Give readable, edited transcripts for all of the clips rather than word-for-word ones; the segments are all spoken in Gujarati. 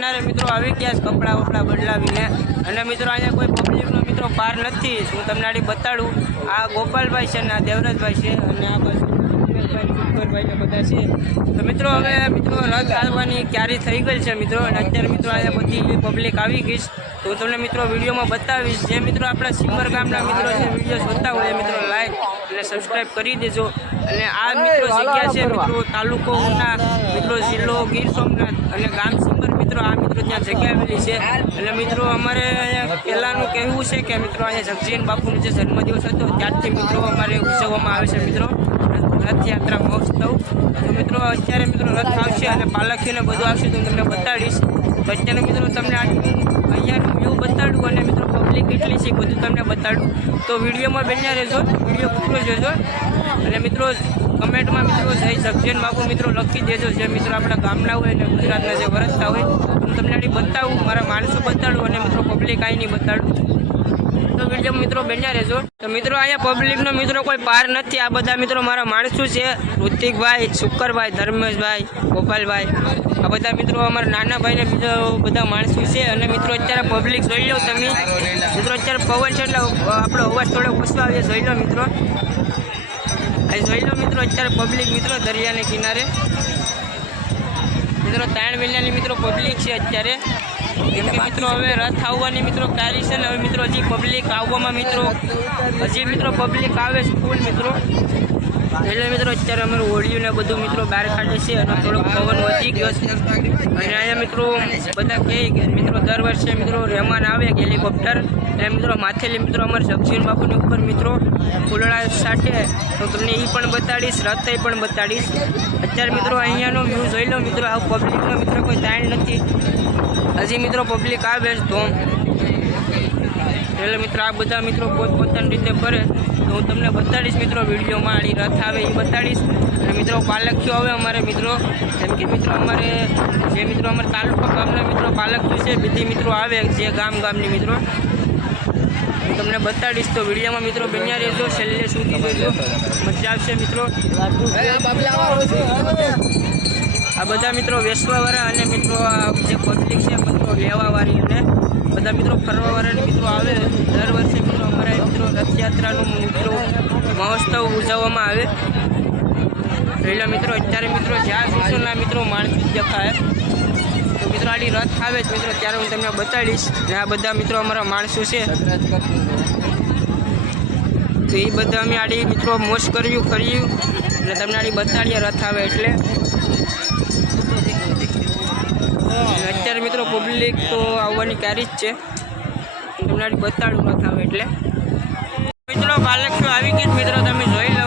કિનારે મિત્રો આવી ગયા છે કપડાં વપડા બદલાવીને અને મિત્રો અહીંયા કોઈ પબ્લિકનો મિત્રો પાર નથી. હું તમને આડી બતાડું. આ ગોપાલભાઈ છે અને આ દેવરાજભાઈ છે અને આ બાજુ સુપરભાઈ બધા છે. તો મિત્રો હવે મિત્રો રથ આવવાની ક્યારે થઈ ગઈ છે મિત્રો અને અત્યારે મિત્રો અહીંયા બધી પબ્લિક આવી ગઈ છે. તો હું તમને મિત્રો વિડીયોમાં બતાવીશ. જે મિત્રો આપણા સિમર ગામના મિત્રો જે વિડીયો જોતા હોય મિત્રો લાઈક અને સબસ્ક્રાઈબ કરી દેજો. અને આ મિત્રો જગ્યા છે મિત્રો તાલુકો ઉના, મિત્રો જિલ્લો ગીર સોમનાથ અને ગામ સિમર મિત્રો આ મિત્રો ત્યાં જગ્યા આવેલી છે. અને મિત્રો અમારે અહીંયા પહેલાંનું કહેવું છે કે મિત્રો અહીંયા જગજીવન બાપુનો જે જન્મદિવસ હતો ત્યારથી મિત્રો અમારે ઉજવવામાં આવે છે મિત્રો રથયાત્રા મહોત્સવ. તો મિત્રો અત્યારે મિત્રો રથ આવશે અને પાલખીને બધું આવશે તો તમને બતાડીશ. તો અત્યારે મિત્રો તમને અહીંયાનું વ્યૂ બતાડું અને મિત્રો પબ્લિક કેટલી છે બધું તમને બતાડું. તો વિડીયોમાં બન્યા રહેજો, વિડીયો પૂરો જોજો અને મિત્રો કમેન્ટમાં મિત્રો જય જગજીવન બાપુ મિત્રો લખી દેજો. જે મિત્રો આપણા ગામના હોય અને ગુજરાતના જે વરસતા હોય હું તમને આની બતાવું, મારા માણસો બતાડું અને મિત્રો પબ્લિક અહીં નહીં બતાડું. તો વિડીયો મિત્રો બન્યા રહેજો. તો મિત્રો અહીંયા પબ્લિકનો મિત્રો કોઈ પાર નથી. આ બધા મિત્રો મારા માણસો છે, ઋતિકભાઈ, શુકરભાઈ, ધર્મેશભાઈ, ગોપાલભાઈ, આ બધા મિત્રો અમારા નાના ભાઈને બીજા બધા માણસો છે. અને મિત્રો અત્યારે પબ્લિક જોઈ લો તમે મિત્રો, અત્યારે પવન છે એટલે આપણો અવાજ થોડો ઓછો આવે, જોઈ લો મિત્રો. અહીં જોઈ લો મિત્રો અત્યારે પબ્લિક મિત્રો દરિયાને કિનારે મિત્રો 3 મહિનાની મિત્રો પબ્લિક છે અત્યારે. કેમ કે મિત્રો હવે રથ આવવાની મિત્રો તારીખ છે ને હવે મિત્રો હજી પબ્લિક આવવામાં મિત્રો હજી મિત્રો પબ્લિક આવે છે ફૂલ મિત્રો. એટલે મિત્રો અત્યારે અમારું હોળિયું ને બધું મિત્રો બહાર કાઢે છે અને થોડોક પવન વધી ગયો છે. અને અહીંયા મિત્રો બધા કહે કે મિત્રો દર વર્ષે મિત્રો રહેમાન આવે કે હેલિકોપ્ટર એટલે મિત્રો માથેલી મિત્રો અમારે જગજીવન બાપુની ઉપર મિત્રો ફૂલડા સાટે તો તમને એ પણ બતાડીશ, રથ પણ બતાડીશ. અત્યારે મિત્રો અહીંયાનો વ્યૂ જોઈ લો મિત્રો. આ પબ્લિકનો મિત્રો કોઈ તાણ નથી, હજી મિત્રો પબ્લિક આવે તો એટલે મિત્રો આ બધા મિત્રો પોતપોતાની રીતે ફરે તો હું તમને બતાડીશ મિત્રો વિડીયોમાં. આડી રથ આવે એ બતાડીશ અને મિત્રો પાલખ્યો આવે અમારે મિત્રો. જેમ કે મિત્રો અમારે જે મિત્રો અમારા તાલુકા ગામના મિત્રો પાલખ્યું છે બધી મિત્રો આવે જે ગામની મિત્રો હું તમને બતાડીશ. તો વિડીયોમાં મિત્રો બન્યા રહેજો, છેલ્લે સુધી જોજો, મજા આવશે મિત્રો. આ બધા મિત્રો વેચવાવાળા અને મિત્રો જે પબ્લિક છે મિત્રો લેવાવાળી અને બધા મિત્રો ફરવાવાળાની મિત્રો આવે. દર વર્ષે મિત્રો અમારા મિત્રો રથયાત્રાનું મિત્રો મહોત્સવ ઉજવવામાં આવે. એટલે મિત્રો અત્યારે મિત્રો જ્યાં જોશોના મિત્રો માણસ દેખાય તો મિત્રો આડી રથ આવે જ મિત્રો ત્યારે હું તમને બતાડીશ. ને આ બધા મિત્રો અમારા માણસો છે તો એ બધા અમે આડી મિત્રો મોજ કર્યું એટલે તમને આડી બતાડીએ રથ આવે એટલે. અત્યારે મિત્રો પબ્લિક તો આવવાની ક્યારે જ છે, તમને આડી બતાડું રથ આવે એટલે. મિત્રો પાલખ્યો આવી ગઈ મિત્રો તમે જોઈ લો.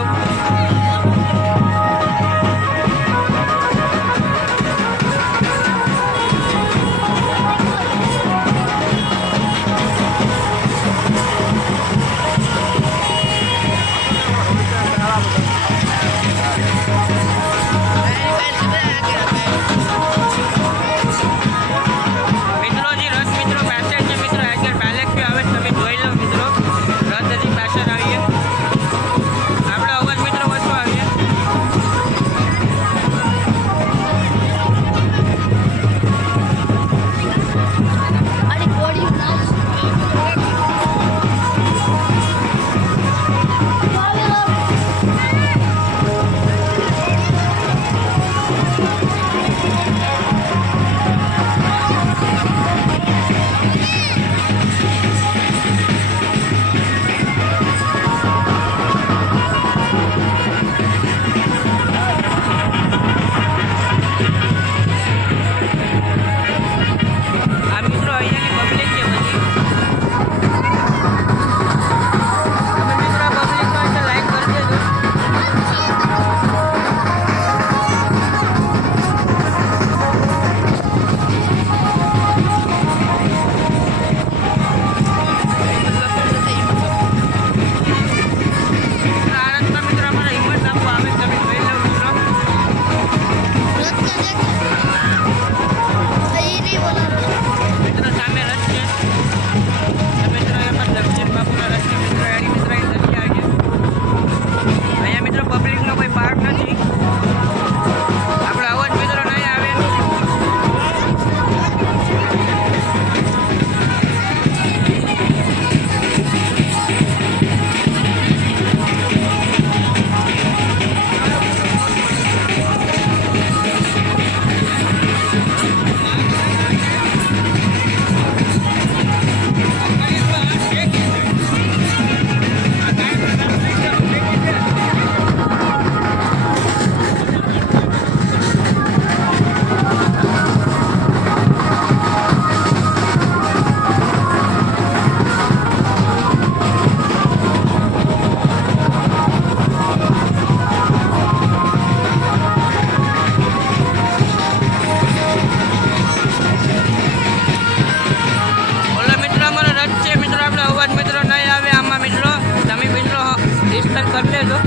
દર્શન કરી લેજો.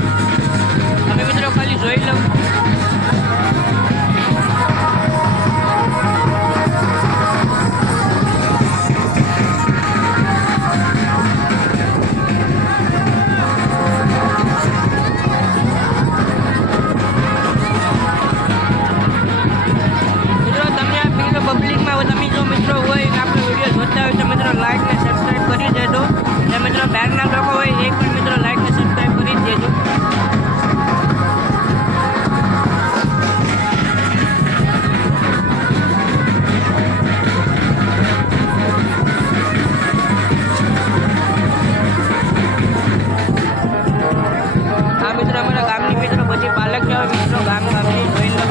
તમે મિત્રો ખાલી જોઈ લો. પબ્લિકમાં તમે જો મિત્રો હોય અને આપણો વિડીયો જોતા હોય તો મિત્રો લાઈક ને સબસ્ક્રાઈબ કરી દેજો. અને મિત્રો બહારના લોકો હોય એ પણ મિત્રો લાઈક ને સબસ્ક્રાઈબ કરી દેજો. આ મિત્રો અમારા ગામની મિત્રો પછી પાલક જવા મિત્રો ગામની જોઈ લો.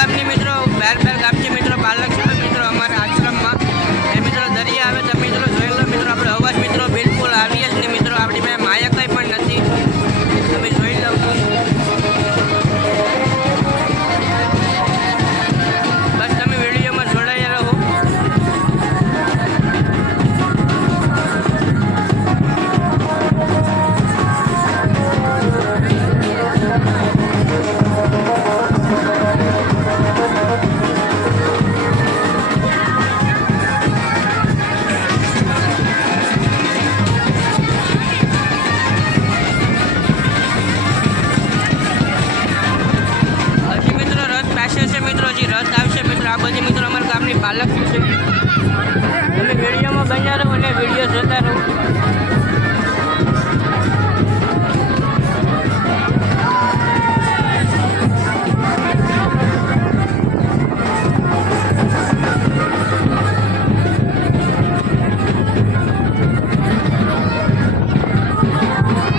ગામની મિત્રો બાર ગામથી મિત્રો પાલક છે મિત્રો અમારા આશ્રમમાં એ મિત્રો દરિયા આવે તો મિત્રો જોઈ લો. મિત્રો આપણો અવાજ મિત્રો બિલકુલ આવીએ જ નહીં મિત્રો. આપણી પાસે માયા કંઈ પણ નથી. તમે જોઈ લો. બસ તમે વિડીયોમાં જોડાયા રહો. રથ આવશે મિત્રો. આ બધી મિત્રો અમારા ગામની પાલક છે. તમે વિડીયોમાં બન્યા રહો અને વિડીયો જોતા રહો.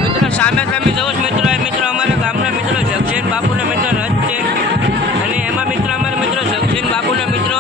મિત્રો સામે તમે જોવો છો મિત્રો એ મિત્રો અમારા ગામના મિત્રો જગજેન બાપુના મિત્રો રથ છે. અને એમાં મિત્રો અમારા મિત્રો જગજેન બાપુના મિત્રો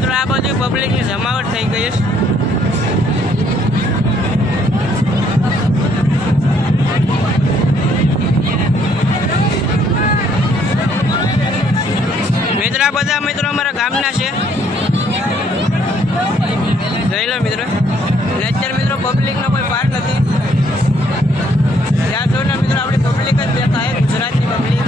મિત્રો આ બધી પબ્લિકની જમાવટ થઈ ગઈ છે. મિત્રો આ બધા મિત્રો અમારા ગામના છે, જોઈ લો મિત્રો. અત્યારે મિત્રો પબ્લિકનો કોઈ પાર નથી. ત્યાં જો ને મિત્રો આપણી પબ્લિક જ દેખાય, ગુજરાતની પબ્લિક.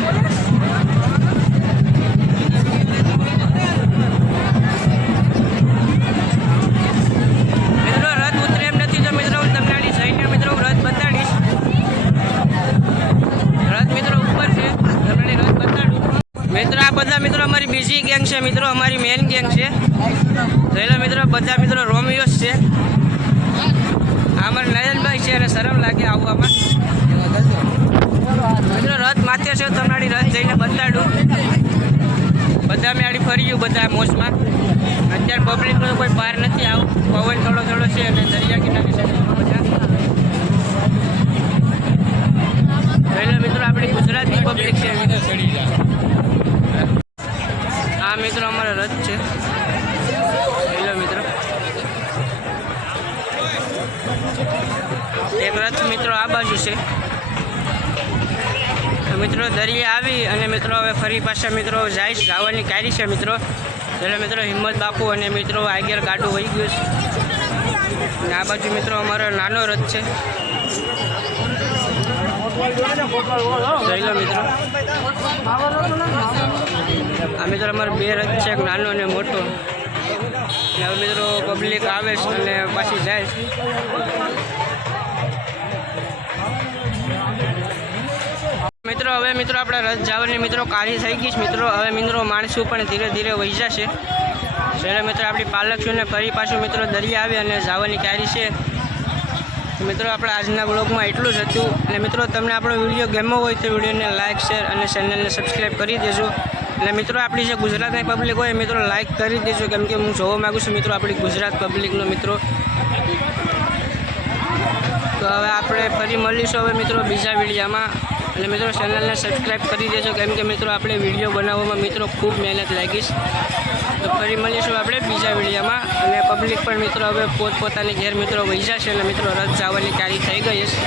મિત્રો રથ ઉતરે એમ નથી, તો મિત્રો હું તમને આની જઈને મિત્રો રથ બતાડીશ. રથ મિત્રો ઉપર છે, તમને રથ બતાડું. મિત્રો આ બધા મિત્રો અમારી બીજી ગેંગ છે, મિત્રો અમારી મેઇન ગેંગ છે. જોઈ લો મિત્રો, બધા મિત્રો રોમિયોસ છે. આ અમારા નયનભાઈ છે અને શરમ લાગે આવવામાં. મિત્રો રથ માથે છે, તમારી રથ જઈને બતાડું. બધા મેં આડી ફરી ગયું, બધા મોજમાં. અત્યારે પબ્લિકનો કોઈ પાર નથી. આવું પવન થોડો થોડો છે અને દરિયા કિનારે છે બધા. જોઈ લો મિત્રો, આપણી ગુજરાતની પબ્લિક છે. આ મિત્રો અમારો રથ છે, જોઈ લો મિત્રો. એક રથ મિત્રો આ બાજુ છે. મિત્રો દરિયા આવી અને મિત્રો હવે ફરી પાછા મિત્રો જાય ગાવાની કારી છે મિત્રો. એટલે મિત્રો હિંમત બાપુ અને મિત્રો આગળ ગાડું વહી ગયું છે. અને આ બાજુ મિત્રો અમારો નાનો રથ છે, જોઈ લો મિત્રો. આ મિત્રો અમારો બે રથ છે, એક નાનો અને મોટો. અને હવે મિત્રો પબ્લિક આવે છે અને પાછી જાય છે. મિત્રો હવે મિત્રો આપણા રથ જવાની મિત્રો કારી થઈ ગઈ છે મિત્રો. હવે મિત્રો માણસો પણ ધીરે ધીરે વહી જશે. એટલે મિત્રો આપણી પાલકીઓને ફરી પાછું મિત્રો દરિયા આવી અને જવાની કારી છે. મિત્રો આપણા આજના બ્લોગમાં એટલું જ હતું. અને મિત્રો તમને આપણો વિડીયો ગમ્યો હોય તો વિડીયોને લાઇક, શેર અને ચેનલને સબસ્ક્રાઈબ કરી દેજો. અને મિત્રો આપણી જે ગુજરાતની પબ્લિક હોય મિત્રો લાઇક કરી દેજો, કેમ કે હું જોવા માગું છું મિત્રો આપણી ગુજરાત પબ્લિકનો મિત્રો. તો હવે આપણે ફરી મળીશું હવે મિત્રો બીજા વિડીયોમાં. અને મિત્રો ચેનલને સબસ્ક્રાઈબ કરી દેજો, કેમ કે મિત્રો આપણે વિડીયો બનાવવામાં મિત્રો ખૂબ મહેનત લાગીશ. તો ફરી મળીશું આપણે બીજા વિડીયોમાં. અને પબ્લિક પણ મિત્રો હવે પોતપોતાની ઘેર મિત્રો વહી જશે અને મિત્રો રથ જવાની કારી થઈ ગઈ છે.